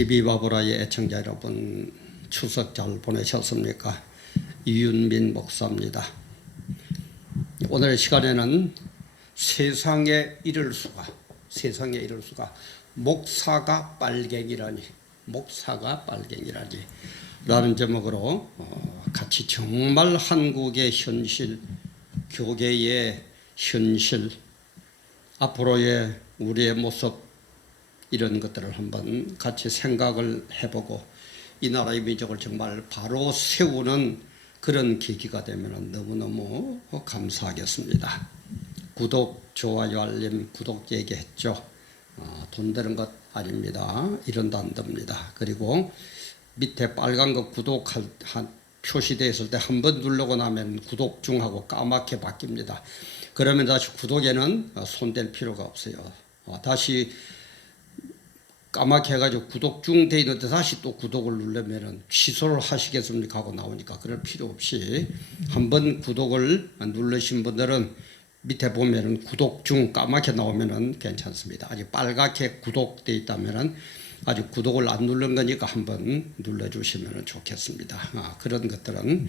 TV바보라의 애청자 여러분, 추석 잘 보내셨습니까? 이윤민 목사입니다. 오늘 시간에는 세상에 이를 수가 목사가 빨갱이라니 라는 제목으로 같이 정말 한국의 현실, 교계의 현실, 앞으로의 우리의 모습, 이런 것들을 한번 같이 생각을 해보고 이 나라의 민족을 정말 바로 세우는 그런 계기가 되면 너무너무 감사하겠습니다. 구독, 좋아요, 알림, 구독 얘기했죠. 돈 드는 것 아닙니다. 이런도 안 됩니다. 그리고 밑에 빨간 거 구독할 표시되어 있을 때 한 번 누르고 나면 구독 중하고 까맣게 바뀝니다. 그러면 다시 구독에는 손댈 필요가 없어요. 다시 까맣게 해가지고 구독 중 돼 있는데 다시 또 구독을 누르면은 취소를 하시겠습니까 하고 나오니까 그럴 필요 없이 한번 구독을 누르신 분들은 밑에 보면은 구독 중 까맣게 나오면은 괜찮습니다. 아직 빨갛게 구독돼 있다면은 아직 구독을 안 누른 거니까 한번 눌러주시면 좋겠습니다. 그런 것들은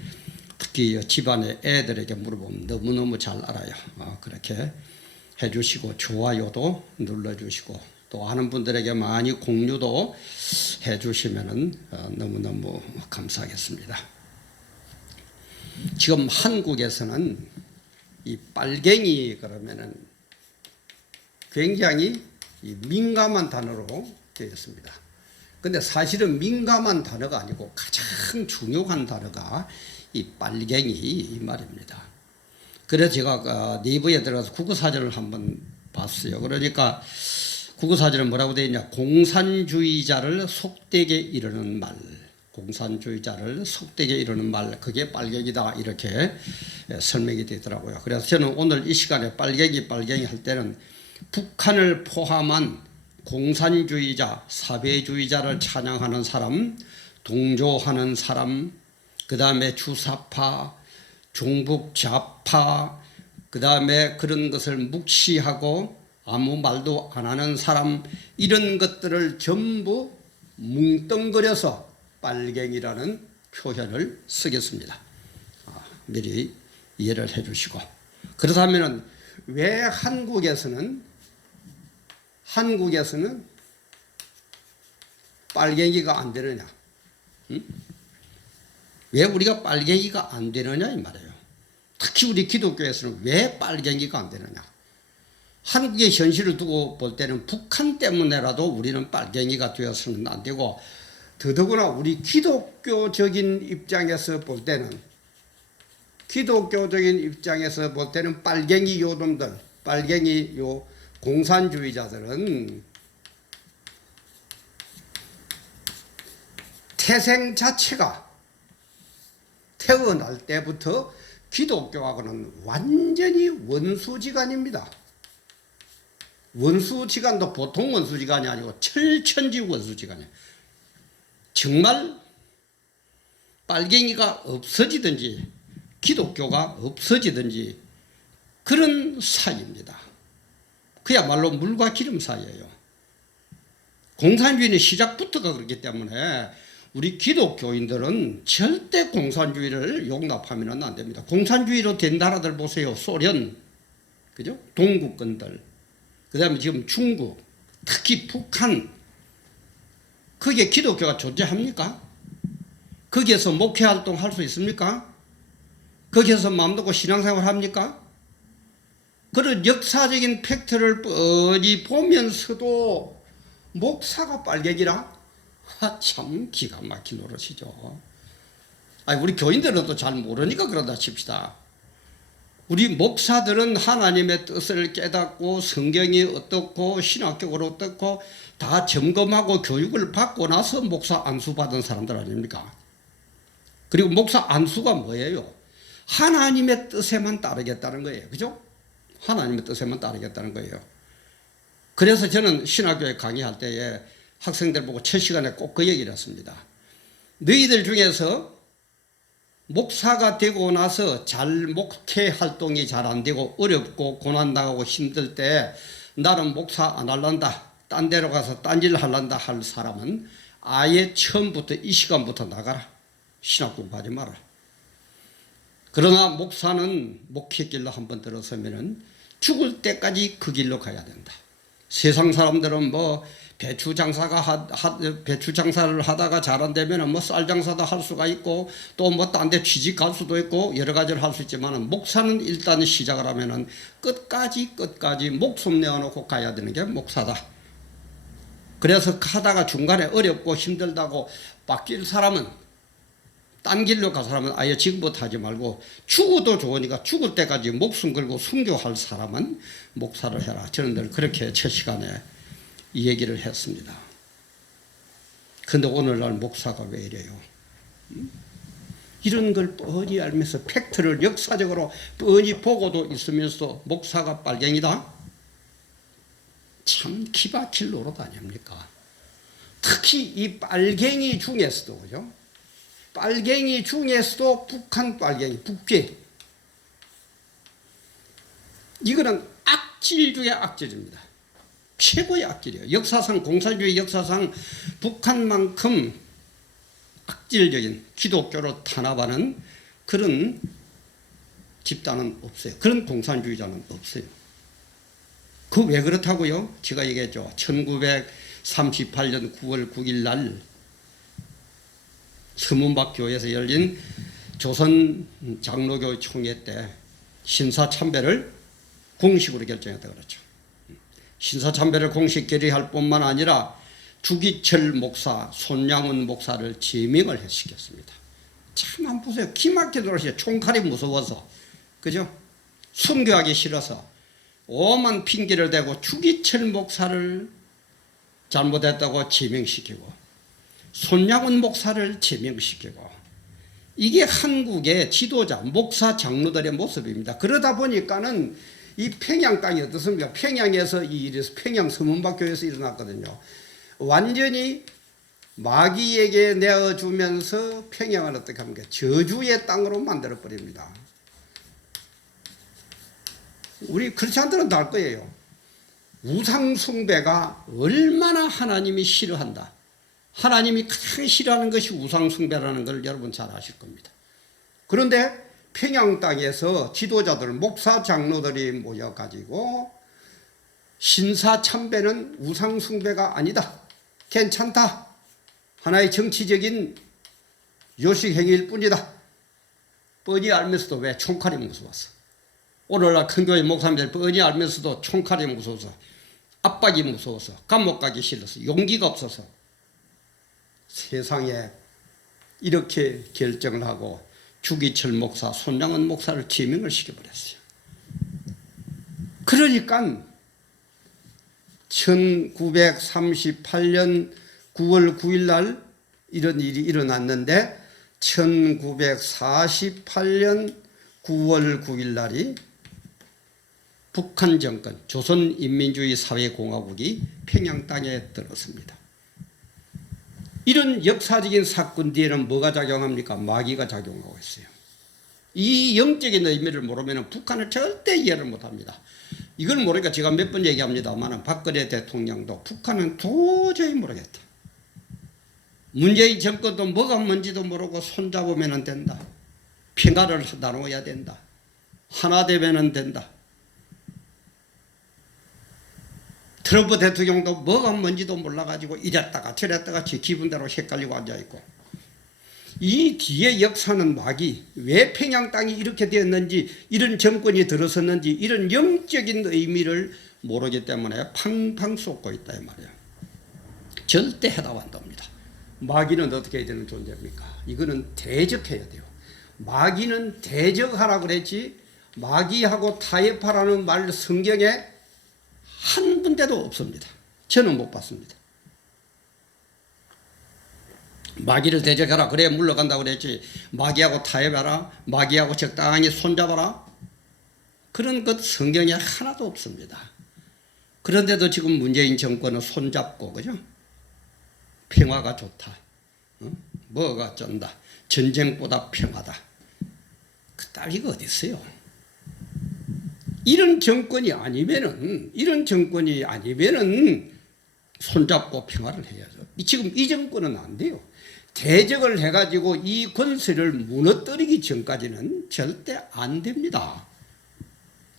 특히 집안의 애들에게 물어보면 너무너무 잘 알아요. 그렇게 해주시고 좋아요도 눌러주시고 또 아는 분들에게 많이 공유도 해주시면 너무너무 감사하겠습니다. 지금 한국에서는 이 빨갱이 그러면은 굉장히 민감한 단어로 되어 있습니다. 근데 사실은 민감한 단어가 아니고 가장 중요한 단어가 이 빨갱이 이 말입니다. 그래서 제가 네이버에 들어가서 국어사전을 한번 봤어요. 그러니까 국어사전은 뭐라고 되어 있냐? 공산주의자를 속되게 이르는 말, 그게 빨갱이다, 이렇게 설명이 되더라고요. 그래서 저는 오늘 이 시간에 빨갱이 할 때는 북한을 포함한 공산주의자, 사회주의자를 찬양하는 사람, 동조하는 사람, 그 다음에 주사파, 종북 좌파, 그 다음에 그런 것을 묵시하고 아무 말도 안 하는 사람, 이런 것들을 전부 뭉뚱그려서 빨갱이라는 표현을 쓰겠습니다. 미리 이해를 해 주시고. 그렇다면 왜 한국에서는 빨갱이가 안 되느냐? 왜 우리가 빨갱이가 안 되느냐 이 말이에요. 특히 우리 기독교에서는 왜 빨갱이가 안 되느냐? 한국의 현실을 두고 볼 때는 북한 때문에라도 우리는 빨갱이가 되어서는 안 되고, 더더구나 우리 기독교적인 입장에서 볼 때는 빨갱이 요놈들, 빨갱이 요 공산주의자들은 태생 자체가 태어날 때부터 기독교하고는 완전히 원수지간입니다. 원수지간도 보통 원수지간이 아니고 철천지 원수지간이에요. 정말 빨갱이가 없어지든지 기독교가 없어지든지 그런 사이입니다. 그야말로 물과 기름 사이예요. 공산주의는 시작부터가 그렇기 때문에 우리 기독교인들은 절대 공산주의를 용납하면 안 됩니다. 공산주의로 된 나라들 보세요. 소련, 그죠? 동구권들. 그 다음에 지금 중국, 특히 북한, 거기에 기독교가 존재합니까? 거기에서 목회활동 할 수 있습니까? 거기에서 마음 놓고 신앙생활 합니까? 그런 역사적인 팩트를 뻔히 보면서도 목사가 빨갱이라? 참 기가 막힌 노릇이죠. 우리 교인들은 또 잘 모르니까 그러다 칩시다. 우리 목사들은 하나님의 뜻을 깨닫고 성경이 어떻고 신학적으로 어떻고 다 점검하고 교육을 받고 나서 목사 안수 받은 사람들 아닙니까? 그리고 목사 안수가 뭐예요? 하나님의 뜻에만 따르겠다는 거예요. 그죠? 하나님의 뜻에만 따르겠다는 거예요. 그래서 저는 신학교에 강의할 때에 학생들 보고 첫 시간에 꼭 그 얘기를 했습니다. 너희들 중에서 목사가 되고 나서 잘 목회 활동이 잘 안 되고 어렵고 고난당하고 힘들 때 나는 목사 안 할란다, 딴 데로 가서 딴 일 할란다 할 사람은 아예 처음부터 이 시간부터 나가라. 신학 공부하지 마라. 그러나 목사는 목회 길로 한번 들어서면은 죽을 때까지 그 길로 가야 된다. 세상 사람들은 뭐 배추 장사를 하다가 잘 안 되면은 뭐 쌀 장사도 할 수가 있고 또 뭐 딴 데 취직 갈 수도 있고 여러 가지를 할 수 있지만은 목사는 일단 시작을 하면은 끝까지 목숨 내어놓고 가야 되는 게 목사다. 그래서 하다가 중간에 어렵고 힘들다고 바뀔 사람은 딴 길로 갈 사람은 아예 지금부터 하지 말고 죽어도 좋으니까 죽을 때까지 목숨 걸고 순교할 사람은 목사를 해라. 저는 늘 그렇게 첫 시간에 이 얘기를 했습니다. 그런데 오늘날 목사가 왜 이래요? 이런 걸 뻔히 알면서 팩트를 역사적으로 뻔히 보고도 있으면서 목사가 빨갱이다? 참 기박힐 노릇 아닙니까? 특히 이 빨갱이 중에서도 그죠? 빨갱이 중에서도 북한 빨갱이, 북괴. 이거는 악질 중에 악질입니다. 최고의 악질이에요. 역사상, 공산주의 역사상 북한만큼 악질적인 기독교를 탄압하는 그런 집단은 없어요. 그런 공산주의자는 없어요. 그 왜 그렇다고요? 제가 얘기했죠. 1938년 9월 9일 날 서문박 교회에서 열린 조선 장로교 총회 때 신사참배를 공식으로 결정했다 그랬죠. 신사참배를 공식 결의할 뿐만 아니라 주기철 목사, 손양훈 목사를 제명을 시켰습니다. 참 안 보세요. 기막히게 돌아가시죠. 총칼이 무서워서, 그죠? 순교하기 싫어서 오만 핑계를 대고 주기철 목사를 잘못했다고 제명시키고 손양훈 목사를 제명시키고, 이게 한국의 지도자, 목사, 장로들의 모습입니다. 그러다 보니까는 이 평양 땅이 어떻습니까? 평양에서 이 일이 평양 서문박 교회에서 일어났거든요. 완전히 마귀에게 내어주면서 평양을 어떻게 합니까? 저주의 땅으로 만들어 버립니다. 우리 크리스찬들은 다 알 거예요. 우상 숭배가 얼마나 하나님이 싫어한다. 하나님이 가장 싫어하는 것이 우상 숭배라는 걸 여러분 잘 아실 겁니다. 그런데 평양 땅에서 지도자들, 목사 장로들이 모여가지고 신사참배는 우상 숭배가 아니다. 괜찮다. 하나의 정치적인 요식 행위일 뿐이다. 뻔히 알면서도 왜 총칼이 무서웠어? 오늘날 큰 교회 목사님들 뻔히 알면서도 총칼이 무서워서, 압박이 무서워서, 감옥 가기 싫어서, 용기가 없어서 세상에 이렇게 결정을 하고 주기철 목사, 손양훈 목사를 제명을 시켜버렸어요. 그러니까 1938년 9월 9일 날 이런 일이 일어났는데 1948년 9월 9일 날이 북한 정권, 조선인민주의 사회공화국이 평양 땅에 들었습니다. 이런 역사적인 사건 뒤에는 뭐가 작용합니까? 마귀가 작용하고 있어요. 이 영적인 의미를 모르면 북한을 절대 이해를 못합니다. 이걸 모르니까 제가 몇 번 얘기합니다만 박근혜 대통령도 북한은 도저히 모르겠다. 문재인 정권도 뭐가 뭔지도 모르고 손잡으면 된다. 평화를 나누어야 된다. 하나 되면 된다. 트럼프 대통령도 뭐가 뭔지도 몰라가지고 이랬다가 저랬다가 제 기분대로 헷갈리고 앉아있고, 이 뒤에 역사는 마귀, 왜 평양 땅이 이렇게 되었는지, 이런 정권이 들어섰는지, 이런 영적인 의미를 모르기 때문에 팡팡 쏟고 있다 이 말이에요. 절대 해답 안 됩니다. 마귀는 어떻게 해야 되는 존재입니까? 이거는 대적해야 돼요. 마귀는 대적하라고 그랬지, 마귀하고 타협하라는 말 성경에 한 군데도 없습니다. 저는 못 봤습니다. 마귀를 대적해라 그래 물러간다고 그랬지, 마귀하고 타협해라, 마귀하고 적당히 손잡아라, 그런 것 성경에 하나도 없습니다. 그런데도 지금 문재인 정권은 손잡고, 그죠? 평화가 좋다, 뭐가 쩐다, 전쟁보다 평화다, 그따위 거 어디 있어요? 이런 정권이 아니면은 손잡고 평화를 해야죠. 지금 이 정권은 안 돼요. 대적을 해가지고 이 권세를 무너뜨리기 전까지는 절대 안 됩니다.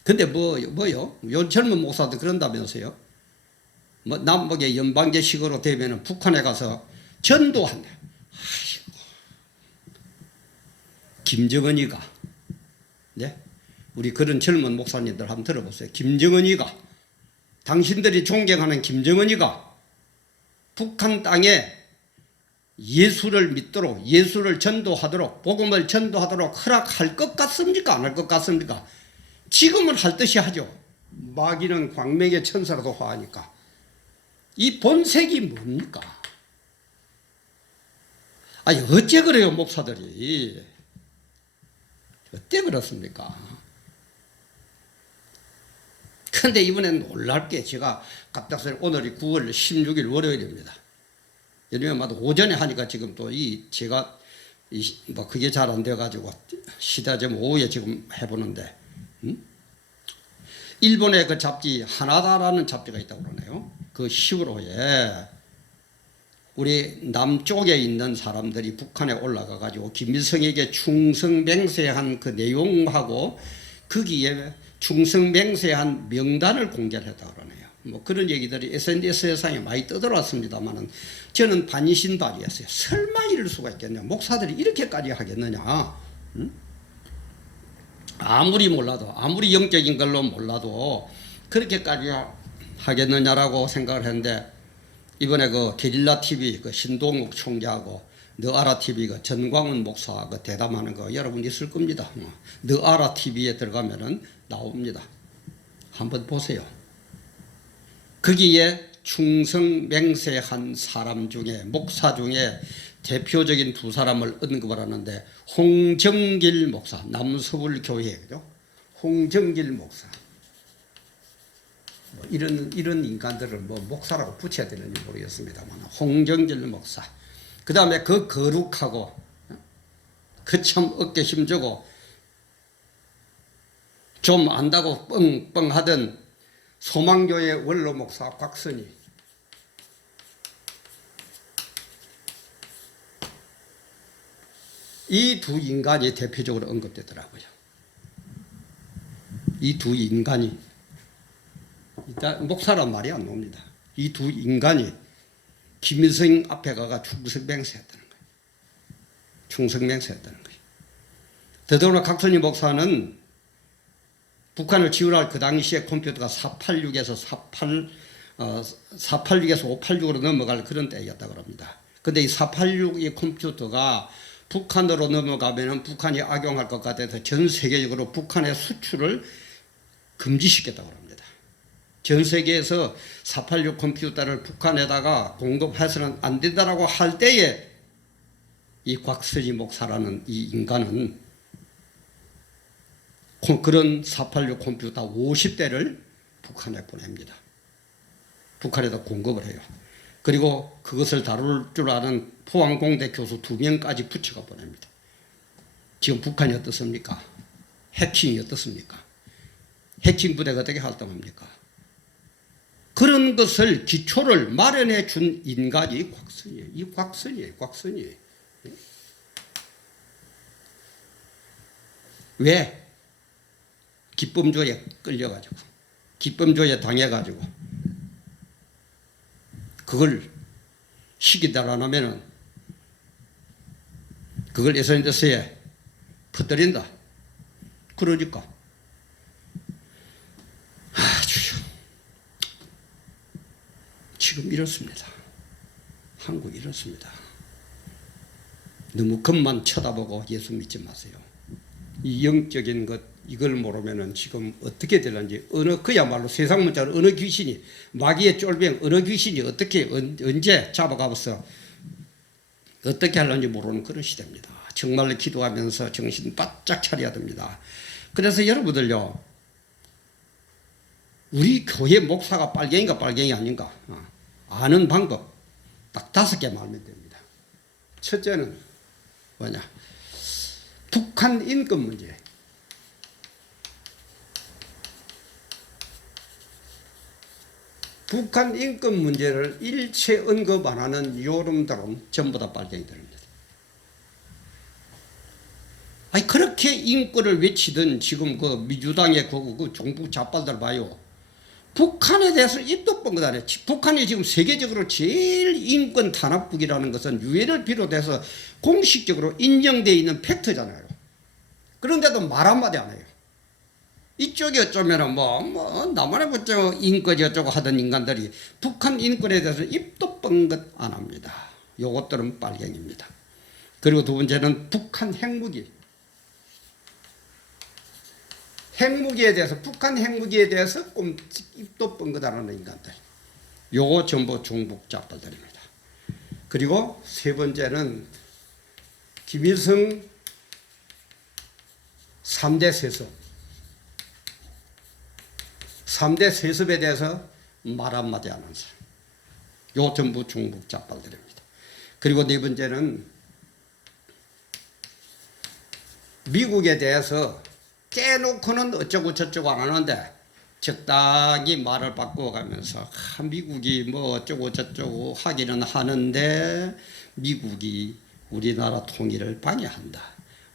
근데 뭐요? 요 젊은 목사들 그런다면서요? 뭐 남북의 연방제식으로 되면은 북한에 가서 전도한다. 아이고. 김정은이가, 네? 우리 그런 젊은 목사님들 한번 들어보세요. 김정은이가, 당신들이 존경하는 김정은이가 북한 땅에 예수를 믿도록, 예수를 전도하도록, 복음을 전도하도록 허락할 것 같습니까? 안 할 것 같습니까? 지금은 할 듯이 하죠. 마귀는 광명의 천사라도 화하니까. 이 본색이 뭡니까? 아니, 어째 그래요, 목사들이? 어때 그렇습니까? 근데 이번엔 놀랍게 제가 갑작스레 오늘이 9월 16일 월요일입니다. 왜냐면 오전에 하니까 지금 또 제가 뭐 그게 잘 안 돼가지고 시대점 오후에 지금 해보는데, 일본의 그 잡지 하나다라는 잡지가 있다고 그러네요. 그 10월호에 우리 남쪽에 있는 사람들이 북한에 올라가가지고 김일성에게 충성맹세한 그 내용하고 거기에 충성맹세한 명단을 공개를 했다고 그러네요. 뭐 그런 얘기들이 SNS상에 많이 떠들어왔습니다만은 저는 반신반의했어요. 설마 이럴 수가 있겠냐? 목사들이 이렇게까지 하겠느냐? 아무리 몰라도, 아무리 영적인 걸로 몰라도 그렇게까지 하겠느냐라고 생각을 했는데, 이번에 그 게릴라 TV 그 신동욱 총재하고 너아라 TV 그 전광훈 목사 그 대담하는 거 여러분 있을 겁니다. 너아라 TV에 들어가면은 나옵니다. 한번 보세요. 거기에 충성맹세한 사람 중에, 목사 중에 대표적인 두 사람을 언급을 하는데, 홍정길 목사, 남서울 교회, 그죠? 홍정길 목사. 뭐 이런 인간들을 뭐 목사라고 붙여야 되는지 모르겠습니다만, 홍정길 목사. 그 다음에 그 거룩하고, 그 참 어깨 힘주고, 좀 안다고 뻥뻥하던 소망교회 원로 목사 곽선희. 이 두 인간이 대표적으로 언급되더라고요. 이 두 인간이, 일단 목사란 말이 안 나옵니다. 이 두 인간이 김일성 앞에 가가 충성맹세했다는 거예요. 충성맹세했다는 거예요. 더더구나 곽선희 목사는 북한을 지원할 그 당시에 컴퓨터가 486에서 586으로 넘어갈 그런 때였다고 합니다. 근데 이 486의 컴퓨터가 북한으로 넘어가면은 북한이 악용할 것 같아서 전 세계적으로 북한의 수출을 금지시켰다고 합니다. 전 세계에서 486 컴퓨터를 북한에다가 공급해서는 안 된다라고 할 때에 이 곽선희 목사라는 이 인간은 그런 486 컴퓨터 50대를 북한에 보냅니다. 북한에다 공급을 해요. 그리고 그것을 다룰 줄 아는 포항공대 교수 2명까지 붙여가 보냅니다. 지금 북한이 어떻습니까? 해킹이 어떻습니까? 해킹 부대가 어떻게 활동합니까? 그런 것을 기초를 마련해 준 인간이 곽선이에요. 이 곽선이에요. 곽선이에요. 왜? 기쁨조에 끌려가지고, 기쁨조에 당해가지고, 그걸 시키다 안 하면은 그걸 SNS에 퍼뜨린다. 그러니까 아주 지금 이렇습니다. 한국 이렇습니다. 너무 겉만 쳐다보고 예수 믿지 마세요. 이 영적인 것 이걸 모르면은 지금 어떻게 될런지, 그야말로 세상 문자로 어느 귀신이, 마귀의 쫄병 어느 귀신이 어떻게 언제 잡아가면서 어떻게 하려는지 모르는 그런 시대입니다. 정말로 기도하면서 정신 바짝 차려야 됩니다. 그래서 여러분들요, 우리 교회 목사가 빨갱이가 빨갱이 아닌가 아는 방법 딱 5개 말하면 됩니다. 첫째는 뭐냐? 북한 인권 문제. 북한 인권 문제를 일체 언급 안 하는 요놈들은 전부 다 빨갱이들입니다. 아니 그렇게 인권을 외치던 지금 그 민주당의 그 종북 좌빨들 봐요. 북한에 대해서 입도 뻥긋 안 해. 북한이 지금 세계적으로 제일 인권 탄압국이라는 것은 유엔을 비롯해서 공식적으로 인정되어 있는 팩트잖아요. 그런데도 말 한마디 안 해요. 이쪽이 어쩌면은 나만의 뭐저 인권이 어쩌고 하던 인간들이 북한 인권에 대해서 입도 뻥긋 안 합니다. 요것들은 빨갱입니다. 그리고 두 번째는 북한 핵무기. 핵무기에 대해서 북한 핵무기에 대해서 입도 뻥긋 안 하는 인간들. 요거 전부 중북 좌빨들입니다. 그리고 세 번째는 김일성 3대 세습. 3대 세습에 대해서 말 한마디 안 하는 사람. 요 전부 중북 좌빨들입니다. 그리고 네 번째는 미국에 대해서 깨놓고는 어쩌고 저쩌고 안 하는데 적당히 말을 바꿔가면서 미국이 뭐 어쩌고 저쩌고 하기는 하는데 미국이 우리나라 통일을 방해한다.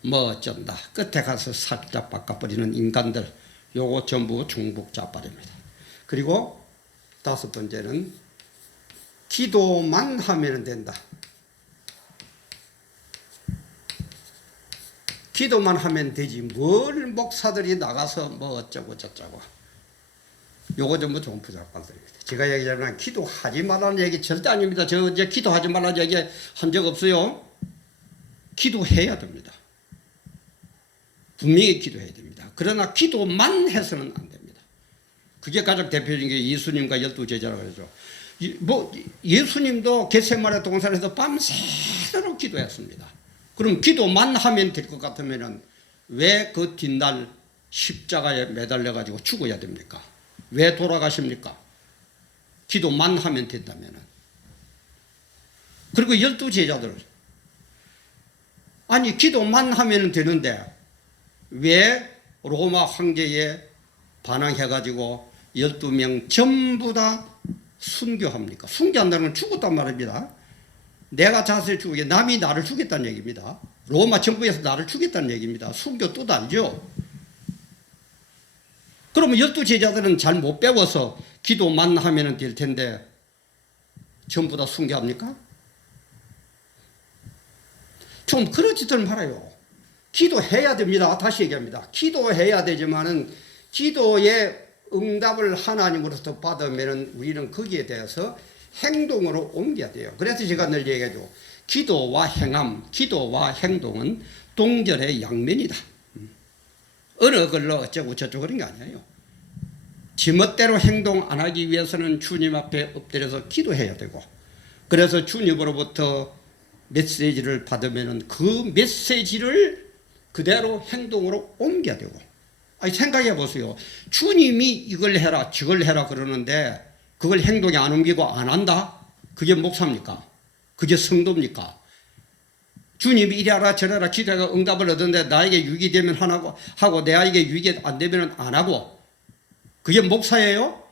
뭐 어쩐다. 끝에 가서 살짝 바꿔버리는 인간들. 요거 전부 중북 좌빨입니다. 그리고 다섯 번째는 기도만 하면 된다. 기도만 하면 되지 뭘 목사들이 나가서 뭐 어쩌고 저쩌고. 요거 전부 중북 좌빨들입니다. 제가 얘기하자면 기도하지 말라는 얘기 절대 아닙니다. 저 이제 기도하지 말라는 얘기 한 적 없어요. 기도해야 됩니다. 분명히 기도해야 됩니다. 그러나 기도만 해서는 안 됩니다. 그게 가장 대표적인 게 예수님과 12제자라고 그러죠. 예수님도 겟세마네 동산에서 밤새도록 기도했습니다. 그럼 기도만 하면 될 것 같으면 왜 그 뒷날 십자가에 매달려 가지고 죽어야 됩니까? 왜 돌아가십니까? 기도만 하면 된다면. 그리고 12제자들 아니 기도만 하면 되는데 왜 로마 황제에 반항해가지고 12명 전부 다 순교합니까? 순교한다는 건 죽었단 말입니다. 내가 자신을 죽이게 남이 나를 죽였다는 얘기입니다. 로마 정부에서 나를 죽였다는 얘기입니다. 순교 뜻 알죠? 그러면 12제자들은 잘 못 배워서 기도만 하면 될 텐데 전부 다 순교합니까? 좀 그러지들 말아요. 기도해야 됩니다. 다시 얘기합니다. 기도해야 되지만은 기도의 응답을 하나님으로부터 받으면 우리는 거기에 대해서 행동으로 옮겨야 돼요. 그래서 제가 늘 얘기하죠. 기도와 행함, 기도와 행동은 동절의 양면이다. 어느 걸로 어쩌고 저쩌고 그런 게 아니에요. 지멋대로 행동 안 하기 위해서는 주님 앞에 엎드려서 기도해야 되고, 그래서 주님으로부터 메시지를 받으면 그 메시지를 그대로 행동으로 옮겨야 되고. 아니 생각해 보세요. 주님이 이걸 해라 저걸 해라 그러는데 그걸 행동에 안 옮기고 안 한다? 그게 목사입니까? 그게 성도입니까? 주님이 이래라 저래라 기도가 응답을 얻었는데 나에게 유익이 되면 하고 내에게 유익이 안 되면 안 하고, 그게 목사예요?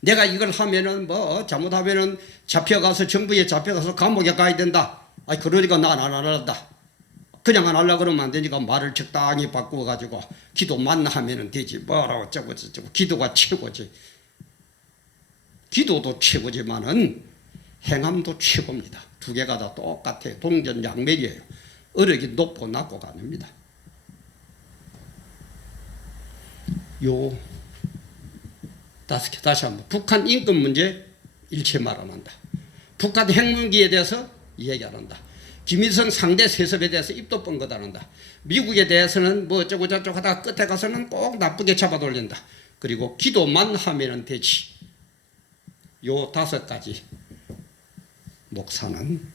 내가 이걸 하면은 잘못하면은 잡혀가서 정부에 잡혀가서 감옥에 가야 된다. 아니 그러니까 난 안 한다. 그냥 안 하려고 그러면 안 되니까 말을 적당히 바꾸어가지고 기도만 하면 되지. 뭐라 어쩌고 저쩌고. 기도가 최고지. 기도도 최고지만은 행함도 최고입니다. 두 개가 다 똑같아요. 동전양면이에요. 어력이 높고 낮고가 아닙니다. 다시 한번. 북한 인권 문제 일체 말 안 한다. 북한 핵무기에 대해서 얘기 안 한다. 김일성 상대 세습에 대해서 입도 뻥긋 안 한다. 미국에 대해서는 뭐 어쩌고 저쩌고 하다가 끝에 가서는 꼭 나쁘게 잡아 돌린다. 그리고 기도만 하면 되지. 요 5가지 목사는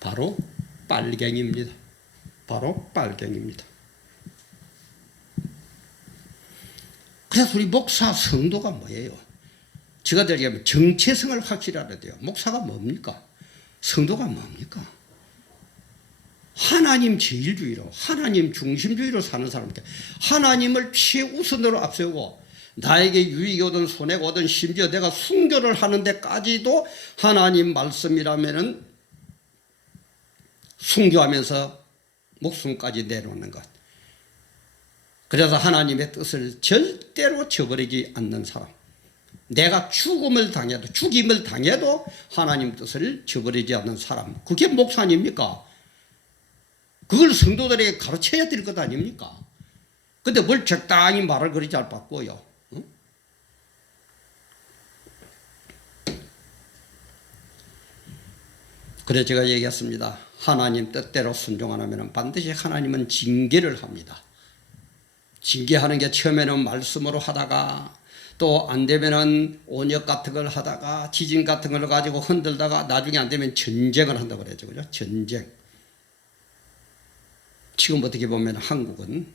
바로 빨갱입니다. 바로 빨갱입니다. 그래서 우리 목사 성도가 뭐예요? 제가 드리면 정체성을 확실히 알아야 돼요. 목사가 뭡니까? 성도가 뭡니까? 하나님 제일주의로, 하나님 중심주의로 사는 사람들, 하나님을 최우선으로 앞세우고 나에게 유익이 오든 손해가 오든 심지어 내가 순교를 하는 데까지도 하나님 말씀이라면은 순교하면서 목숨까지 내놓는 것. 그래서 하나님의 뜻을 절대로 저버리지 않는 사람. 내가 죽임을 당해도 하나님 뜻을 저버리지 않는 사람. 그게 목사 아닙니까? 그걸 성도들에게 가르쳐야 될 것 아닙니까? 근데 뭘 적당히 말을 그리 잘 바꿔요. 응? 그래 제가 얘기했습니다. 하나님 뜻대로 순종 안 하면 반드시 하나님은 징계를 합니다. 징계하는 게 처음에는 말씀으로 하다가 또 안 되면은 온역 같은 걸 하다가 지진 같은 걸 가지고 흔들다가 나중에 안 되면 전쟁을 한다고 그러죠. 그죠? 전쟁. 지금 어떻게 보면 한국은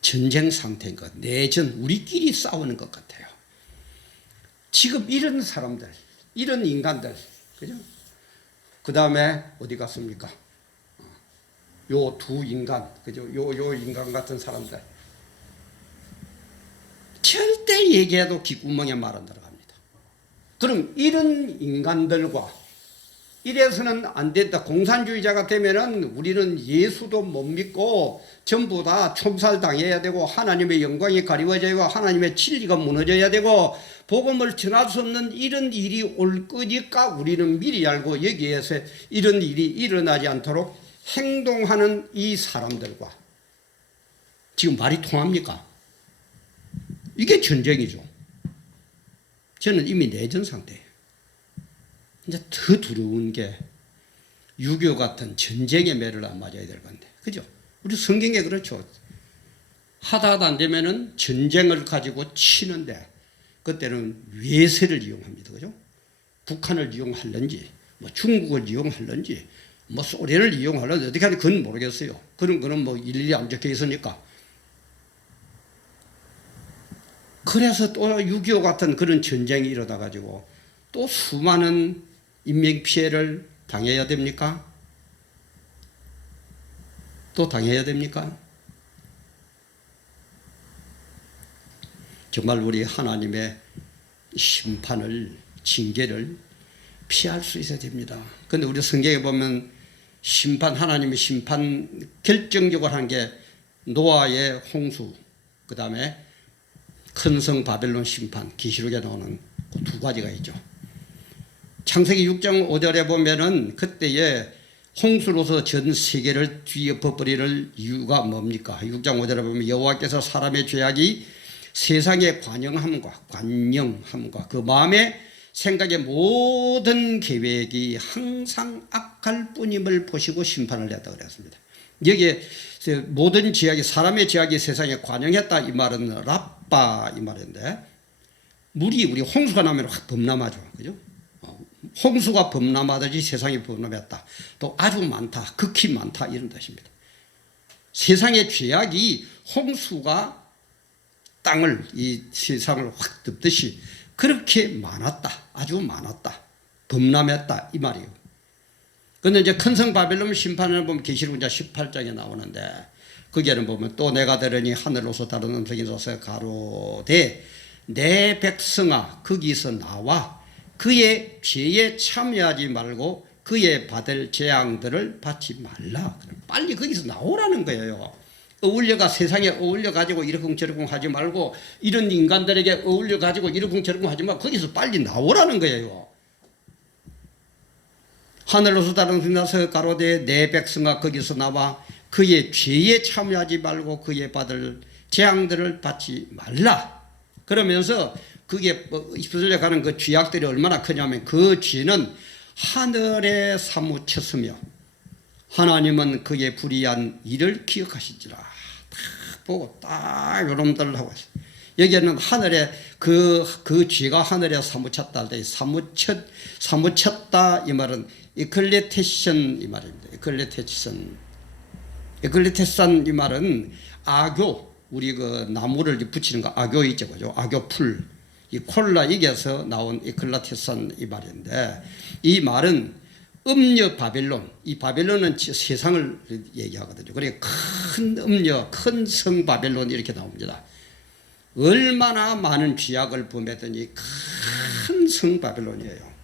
전쟁 상태인 것, 내전, 우리끼리 싸우는 것 같아요. 지금 이런 사람들, 이런 인간들, 그죠? 그 다음에 어디 갔습니까? 요 두 인간, 그죠? 요 인간 같은 사람들. 절대 얘기해도 귓구멍에 말 안 들어갑니다. 그럼 이런 인간들과 이래서는 안 된다. 공산주의자가 되면은 우리는 예수도 못 믿고 전부 다 촌살당해야 되고 하나님의 영광이 가리워져야 되고 하나님의 진리가 무너져야 되고 복음을 전할 수 없는 이런 일이 올 거니까 우리는 미리 알고 여기에서 이런 일이 일어나지 않도록 행동하는 이 사람들과 지금 말이 통합니까? 이게 전쟁이죠. 저는 이미 내전 상태예요. 이제 더 두려운 게 6.25 같은 전쟁의 매를 안 맞아야 될 건데. 그죠? 우리 성경에 그렇죠. 하다 안 되면은 전쟁을 가지고 치는데 그때는 외세를 이용합니다. 그죠? 북한을 이용할런지, 뭐 중국을 이용할런지, 뭐 소련을 이용할런지 어떻게 하는지 그건 모르겠어요. 그런 거는 뭐 일일이 안 적혀 있으니까. 그래서 또 6.25 같은 그런 전쟁이 일어나 가지고 또 수많은 인명피해를 당해야 됩니까? 또 당해야 됩니까? 정말 우리 하나님의 심판을, 징계를 피할 수 있어야 됩니다. 그런데 우리 성경에 보면 하나님의 심판 결정적으로 한 게 노아의 홍수, 그 다음에 큰 성 바벨론 심판, 계시록에 나오는 그 두 가지가 있죠. 창세기 6장 5절에 보면은 그때에 홍수로서 전 세계를 뒤엎어버릴 이유가 뭡니까? 6장 5절에 보면 여호와께서 사람의 죄악이 세상의 관영함과 그 마음의 생각의 모든 계획이 항상 악할 뿐임을 보시고 심판을 했다 그랬습니다. 여기에 모든 죄악이 사람의 죄악이 세상에 관영했다 이 말은 라빠 이 말인데 물이 우리 홍수가 나면 확 범람하죠. 그죠? 홍수가 범람하듯이 세상이 범람했다. 또 아주 많다, 극히 많다 이런 뜻입니다. 세상의 죄악이 홍수가 땅을 이 세상을 확 덮듯이 그렇게 많았다, 아주 많았다, 범람했다 이 말이에요. 그런데 이제 큰 성 바벨론 심판을 보면 계시록 18장에 나오는데 거기에는 보면 또 내가 들으니 하늘로서 다른 음성이 있어서 가로되 내 백성아 거기서 나와 그의 죄에 참여하지 말고 그의 받을 재앙들을 받지 말라. 빨리 거기서 나오라는 거예요. 세상에 어울려 가지고 이러쿵저러쿵 하지 말고 이런 인간들에게 어울려 가지고 이러쿵저러쿵 하지 말고 거기서 빨리 나오라는 거예요. 하늘로서 다른 빛나서 가로되 내 백성아 거기서 나와 그의 죄에 참여하지 말고 그의 받을 재앙들을 받지 말라. 그러면서 그게 휩쓸려 가는 그 죄악들이 얼마나 크냐면 그 죄는 하늘에 사무쳤으며 하나님은 그의 불의한 일을 기억하시지라. 딱 보고 딱 요놈들 하고 있어요. 여기에는 하늘에 그 죄가 하늘에 사무쳤다 할 때 사무쳤다 이 말은 에클레테션 이 말입니다. 에클레테산 이 말은 악교, 우리 그 나무를 붙이는 거 악교 있죠, 그죠? 악교 풀, 이 콜라 이게서 나온 에클레테산 이 말인데 이 말은 음녀 바벨론, 이 바벨론은 세상을 얘기하거든요. 그러니까 큰 음녀, 큰 성 바벨론 이렇게 나옵니다. 얼마나 많은 쥐약을 범했더니 큰 성 바벨론이에요.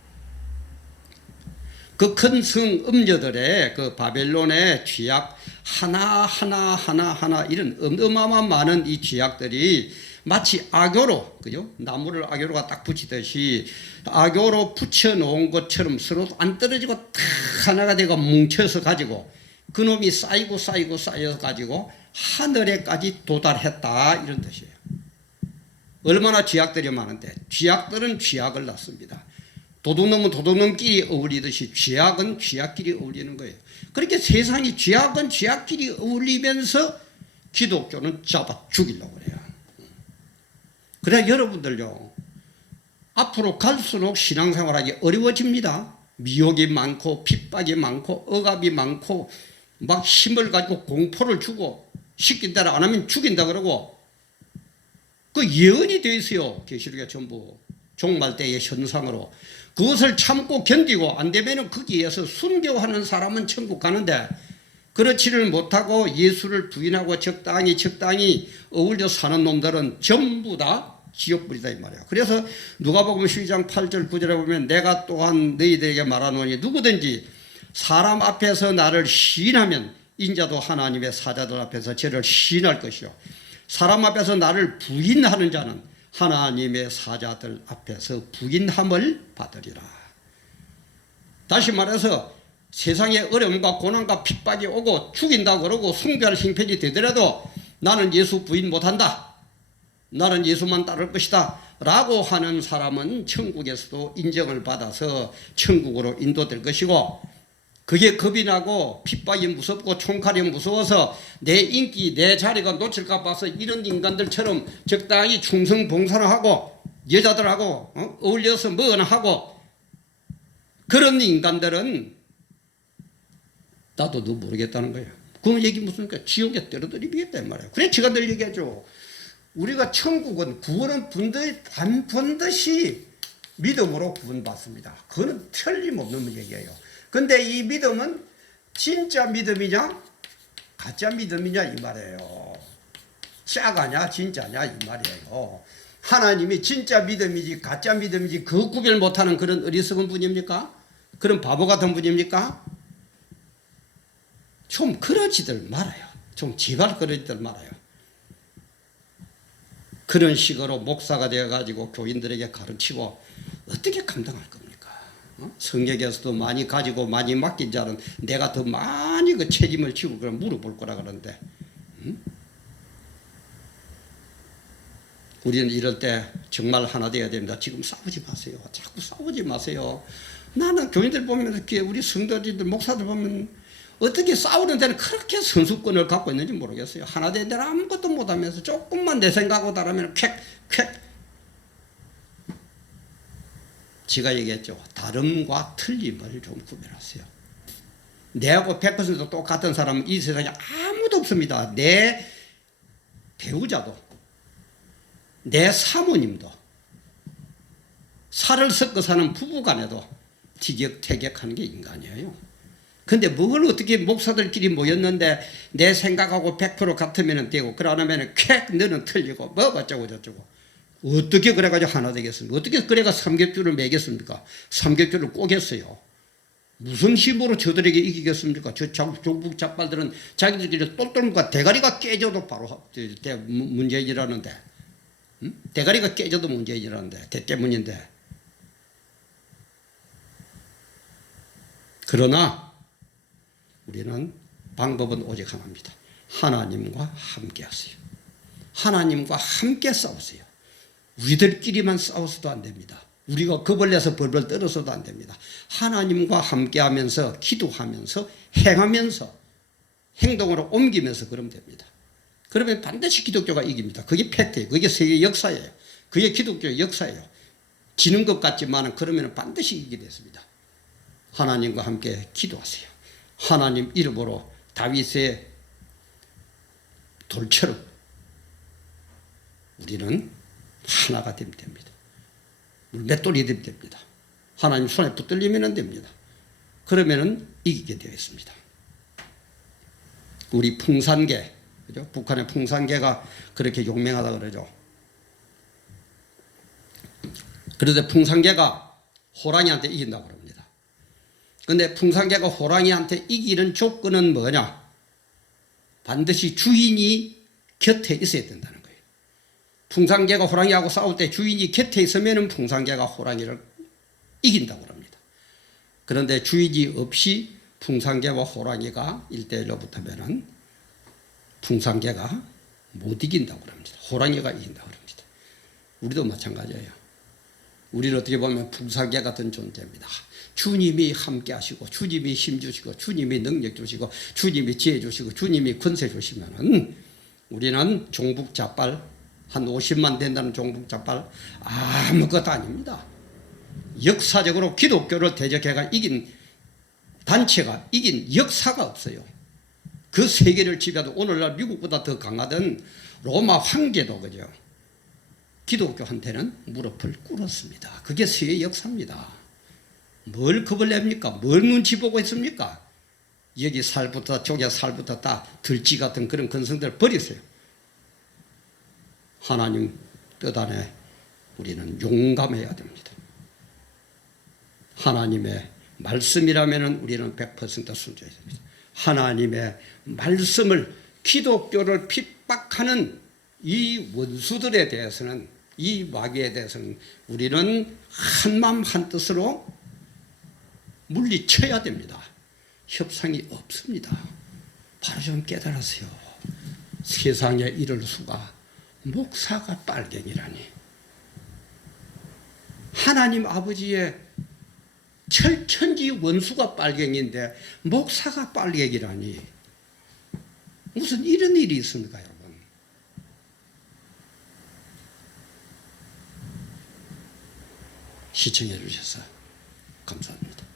그 큰 성 음녀들의 그 바벨론의 쥐약 하나 이런 어마어마한 많은 이 쥐약들이 마치 악교로, 그죠? 나무를 악교로가 딱 붙이듯이 악교로 붙여 놓은 것처럼 서로 안 떨어지고 탁 하나가 되고 뭉쳐서 가지고 그놈이 쌓여서 가지고 하늘에까지 도달했다, 이런 뜻이에요. 얼마나 쥐약들이 많은데 쥐약들은 쥐약을 낳습니다. 도둑놈은 도둑놈끼리 어울리듯이 쥐약은 쥐약끼리 어울리는 거예요. 그렇게 세상이 쥐약은 쥐약끼리 어울리면서 기독교는 잡아 죽이려고 그래요. 그래 여러분들요, 앞으로 갈수록 신앙생활하기 어려워집니다. 미혹이 많고 핍박이 많고 억압이 많고 막 힘을 가지고 공포를 주고 시킨 대로 안 하면 죽인다 그러고, 그 예언이 되어 있어요. 계시록에 전부 종말 때의 현상으로. 그것을 참고 견디고 안 되면 거기에서 순교하는 사람은 천국 가는데, 그렇지를 못하고 예수를 부인하고 적당히 어울려 사는 놈들은 전부 다 지옥불이다 이 말이야. 그래서 누가복음 12장 8절 9절에 보면 내가 또한 너희들에게 말하노니 누구든지 사람 앞에서 나를 시인하면 인자도 하나님의 사자들 앞에서 저를 시인할 것이요, 사람 앞에서 나를 부인하는 자는 하나님의 사자들 앞에서 부인함을 받으리라. 다시 말해서 세상에 어려움과 고난과 핍박이 오고 죽인다고 그러고 순교할 형편이 되더라도 나는 예수 부인 못한다, 나는 예수만 따를 것이다 라고 하는 사람은 천국에서도 인정을 받아서 천국으로 인도될 것이고, 그게 겁이 나고 핍박이 무섭고 총칼이 무서워서 내 인기 내 자리가 놓칠까 봐서 이런 인간들처럼 적당히 충성 봉사를 하고 여자들하고 어울려서 뭐나 하고, 그런 인간들은 나도 너 모르겠다는 거예요. 그 얘기 무슨 지옥에 떨어뜨리겠다 말이에요. 그래 제가 늘 얘기하죠. 우리가 천국은 구원은 반드시 믿음으로 구원받습니다. 그거는 틀림없는 얘기예요. 근데 이 믿음은 진짜 믿음이냐 가짜 믿음이냐 이 말이에요. 짜가냐 진짜냐 이 말이에요. 하나님이 진짜 믿음이지 가짜 믿음이지 그 구별 못하는 그런 어리석은 분입니까? 그런 바보 같은 분입니까? 좀 그러지들 말아요. 좀 제발 그러지들 말아요. 그런 식으로 목사가 되어가지고 교인들에게 가르치고 어떻게 감당할 겁니까? 성경에서도 많이 가지고 많이 맡긴 자는 내가 더 많이 그 책임을 지고 그럼 물어볼 거라 그러는데, 우리는 이럴 때 정말 하나 되어야 됩니다. 지금 싸우지 마세요. 자꾸 싸우지 마세요. 나는 교인들 보면 이렇게 우리 성도들 목사들 보면 어떻게 싸우는 데는 그렇게 선수권을 갖고 있는지 모르겠어요. 하나 되는 데는 아무것도 못하면서 조금만 내 생각하고 다르면 쾌 제가 얘기했죠. 다름과 틀림을 좀 구별하세요. 내하고 100% 똑같은 사람은 이 세상에 아무도 없습니다. 내 배우자도 내 사모님도 살을 섞어 사는 부부간에도 티격태격하는 게 인간이에요. 근데 뭘 어떻게 목사들끼리 모였는데 내 생각하고 100% 같으면 되고 그러면 쾌 너는 틀리고 뭐 어쩌고 저쩌고 어떻게 그래가지고 하나 되겠습니까? 어떻게 그래가 삼겹줄을 매겠습니까? 삼겹줄을 꼬겠어요. 무슨 힘으로 저들에게 이기겠습니까? 저 종북 잡발들은 자기들끼리 똘똘과 대가리가 깨져도 바로 문제이라는데, 대가리가 깨져도 문제이라는데 대 때문인데. 그러나 우리는 방법은 오직 하나입니다. 하나님과 함께 하세요. 하나님과 함께 싸우세요. 우리들끼리만 싸워서도 안 됩니다. 우리가 겁을 내서 벌벌 떨어서도 안 됩니다. 하나님과 함께 하면서 기도하면서 행하면서 행동으로 옮기면서 그러면 됩니다. 그러면 반드시 기독교가 이깁니다. 그게 팩트예요. 그게 세계 역사예요. 그게 기독교의 역사예요. 지는 것 같지만 그러면 반드시 이기게 됐습니다. 하나님과 함께 기도하세요. 하나님 이름으로 다윗의 돌처럼 우리는 하나가 되면 됩니다. 물맷돌이 되면 됩니다. 하나님 손에 붙들리면 됩니다. 그러면 이기게 되어 있습니다. 우리 풍산개, 그죠? 북한의 풍산개가 그렇게 용맹하다 그러죠. 그런데 풍산개가 호랑이한테 이긴다고 합니다. 그런데 풍산개가 호랑이한테 이기는 조건은 뭐냐? 반드시 주인이 곁에 있어야 된다는 거예요. 풍산개가 호랑이하고 싸울 때 주인이 곁에 있으면 풍산개가 호랑이를 이긴다고 합니다. 그런데 주인이 없이 풍산개와 호랑이가 1대1로 붙으면 풍산개가 못 이긴다고 합니다. 호랑이가 이긴다고 합니다. 우리도 마찬가지예요. 우리는 어떻게 보면 풍산개 같은 존재입니다. 주님이 함께 하시고 주님이 힘 주시고 주님이 능력 주시고 주님이 지혜 주시고 주님이 권세 주시면은 우리는 종북자빨 한 50만 된다는 종북자빨 아무것도 아닙니다. 역사적으로 기독교를 대적해가 이긴 단체가 이긴 역사가 없어요. 그 세계를 지배하던 오늘날 미국보다 더 강하던 로마 황제도 그죠. 기독교한테는 무릎을 꿇었습니다. 그게 세계 역사입니다. 뭘 겁을 냅니까? 뭘 눈치 보고 있습니까? 여기 살부터 저기 살부터 다 들쥐 같은 그런 근성들 버리세요. 하나님 뜻 안에 우리는 용감해야 됩니다. 하나님의 말씀이라면 우리는 100% 순종해야 됩니다. 하나님의 말씀을 기독교를 핍박하는 이 원수들에 대해서는 이 마귀에 대해서는 우리는 한마음 한뜻으로 물리쳐야 됩니다. 협상이 없습니다. 바로 좀 깨달으세요. 세상에 이를 수가 목사가 빨갱이라니. 하나님 아버지의 철천지 원수가 빨갱이인데 목사가 빨갱이라니. 무슨 이런 일이 있습니까, 여러분? 시청해 주셔서 감사합니다.